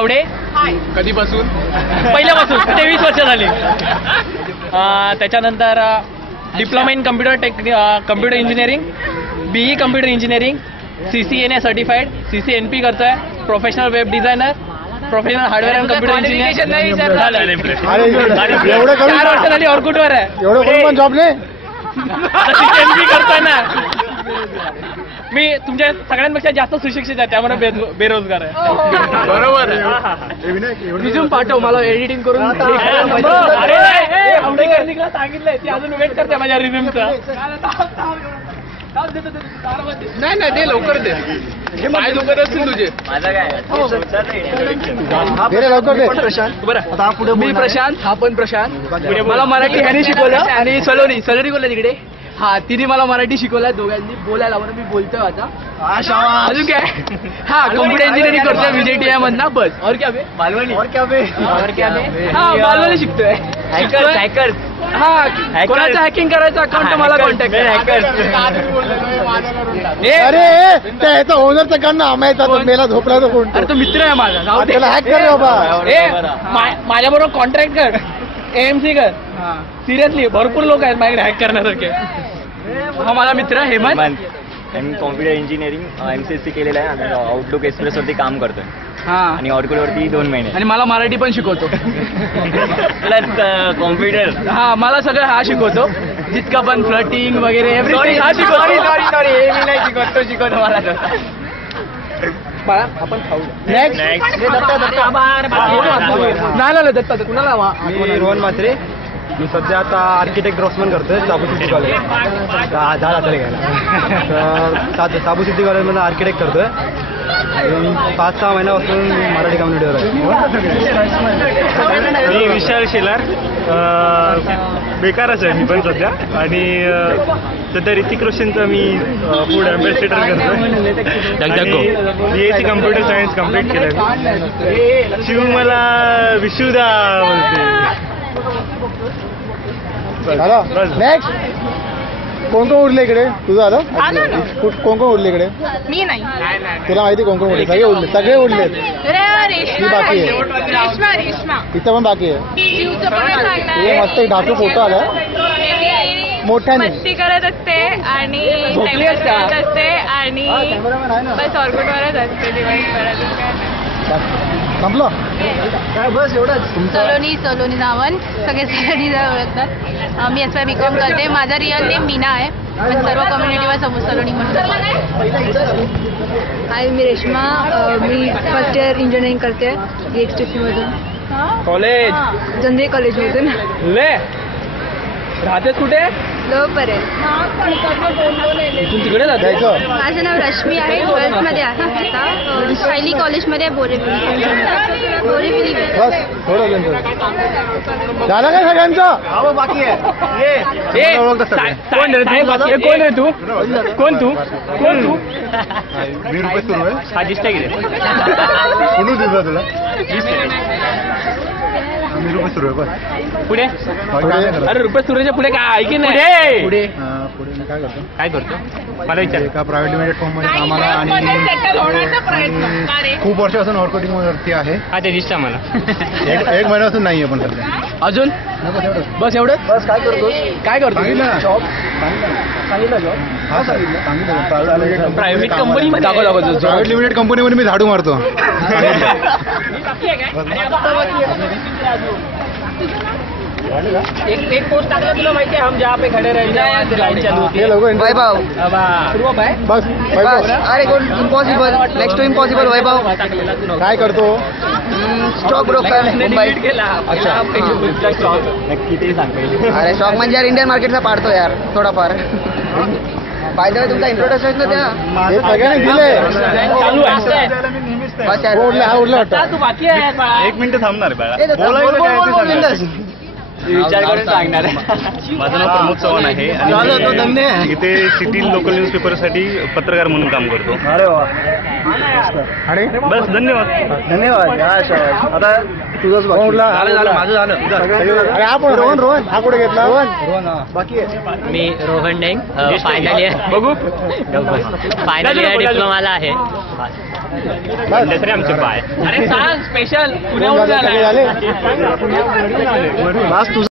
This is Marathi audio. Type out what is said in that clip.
आवडे कधीपासून? पहिल्यापासून 23 वर्ष झाली. त्याच्यानंतर diploma in computer engineering, BE computer engineering, CCNA certified, CCNP करतोय, professional web designer, professional hardware and computer engineer. 4 वर्ष झाली ऑर्कुटवर आहे. एवढं पण जॉब नाही. CCNP करतोय ना मी. तुमच्या सगळ्यांपेक्षा जास्त सुशिक्षित आहे, त्यामुळे बेरोजगार आहे. बरोबर. रिझ्यूम पाठव, मला एडिटिंग करून सांगितलंय. ती अजून वेट करते माझ्या रिझ्यूमचा. नाही ते लवकर दे. पाय दुखत असतील तुझे. माझं काय लवकर. मी प्रशांत, हा पण प्रशांत. मला मराठी ह्याने शिकवलं आणि सलोनी बोलला तिकडे. हा, तिने मला मराठी शिकवलं. दोघांनी बोलायला म्हणून मी बोलतोय आता. अजून काय? हा, कम्प्युटर इंजिनिअरिंग करतोय VJTI मधना. बस. और क्या बे? मालवणी. हा, मालवणी शिकतोय. हॅकर. हा, कोणाचं हॅकिंग करायचं अकाउंट मला कॉन्टॅक्ट. अरे त्याचा ओनरचं काढणं आम्हाला तो मेला झोपला तो कोण. अरे तो मित्र आहे माझा. जाऊ दे. त्याला हॅक कर बाबा. माझ्या बरोबर कॉन्ट्रॅक्ट कर, AMC कर. सिरियसली भरपूर लोक आहेत माझ्याकडे हॅक करण्यासारखे. हा माझा मित्र हेमंत. कॉम्प्युटर इंजिनिअरिंग MCSC केलेलं आहे आणि आउटलुक एक्सप्रेस वरती काम करतोय. हा, आणि ऑर्कुट वरती 2 महिने. आणि मला मराठी पण शिकवतो. Plus computer. हा, मला सगळं हा शिकवतो. जितका पण फ्लटिंग वगैरे एव्हरीथिंग हा शिकवतो. सॉरी हे मी नाही शिकवतो मला. आपण खाऊ. नेक्स्ट. नाही दत्ता कुणाला. मी रोहन म्हात्रे. मी सध्या आता आर्किटेक्ट ड्रॉप्समन करतोय साबू सिटी कॉलेज. तर साबू सिटी कॉलेजमध्ये आर्किटेक्ट करतोय. 5-6 महिन्यापासून मराठी कम्युनिटीवर आहे. मी विशाल शेलार. बेकारच आहे मी पण सध्या. आणि सध्या ऋतिक रोशनचा मी फूड अँबॅसेडर करतोय. BSc कम्प्युटर सायन्स कम्प्लीट केलं. शिव मला विशुदा बोलते. नेक्स्ट. कोण उरले इकडे? तुझं आलं? कोण उरले इकडे? मी नाही. तुला माहिती कोण उरले? सगळे उरले. रेश्मा बाकी आहे. रेश्मा तिथं पण बाकी आहे. हे मस्त ढाकू फोटो आला मोठ्याने. मस्ती करत असते आणि करत असते आणि बस ऑर्कुटवरच असते दिवसभरात. संपलं काय? बस एवढंच. सलोनी नावन, सगळे सलोनी ओळखतात. मी SY BCom करते. माझा रिअल नेम मीना आहे, पण सर्व कम्युनिटीवर सलोनी म्हणून. हाय, मी रेश्मा. मी फर्स्ट इयर इंजिनिअरिंग करते EXTC मधून. कॉलेज जंदे कॉलेजमधून. ले राहतेस कुठे? लोपर आहे. तू तिकडे जायचं. माझं नाव रश्मी आहे. 12th मध्ये आहे आता. शैली कॉलेजमध्ये बोरेबिली. बस थोडं झालं काय सगळ्यांचं? बाकी आहे. कोण आहे तू? कोण तू? मी रुपये सुरू आहे. हा दिसतंय की कोण दिसला तुला? मी रुपये सुरू आहे. बस पुढे. अरे रुपये सुरूच्या पुढे काय आहे की नाही? पुढे पुढे मी काय करतो मला विचार. एका प्रायव्हेट लिमिटेड फर्ममध्ये कामाला आणि खूप वर्षापासून ऑर्कुटिंग वरती आहे. हा ते दिसतं मला. एक महिन्यापासून नाही आहे पण सध्या. अजून बस एवढं. बस काय करतो? Job private company private limited कंपनीमध्ये मी झाडू मारतो. एक पोस्ट टाकला तुला माहिती आहे. हम जहाँ पे खड़े रहे वैभव. बस अरे impossible. Next to impossible. Vaibhav काय करतो? Stock broker Mumbai. अच्छा. नक्की ते सांगता. अरे स्टॉक म्हणजे यार इंडियन मार्केटचा पाडतो यार थोडाफार. बाय द वे तुमचा इंट्रोडक्शन तर द्या. हे सगळ्यांनी दिले. चालू आहे. बस यार. उरलं वाटतं. तू बाकी आहे. 1 मिनिट थांबणार बाळा. विचार करून सांगणार. माझं नाव प्रमोद चव्हाण आहे आणि इथे सिटी लोकल न्यूजपेपरसाठी पत्रकार म्हणून काम करतो. अरे वा. आणि बस धन्यवाद. आता तुझंच झालं माझं झालं. अरे हा पण रोहन हा कुठे घेतला? रोहन बाकी आहे. मी रोहन डेंग फायनल इयर बघू. फायनल इयर डिप्लोमाला आहे. तरी आमचे बाय अरे सांग स्पेशल पुण्याहून झाले? आलाय. बस तुझं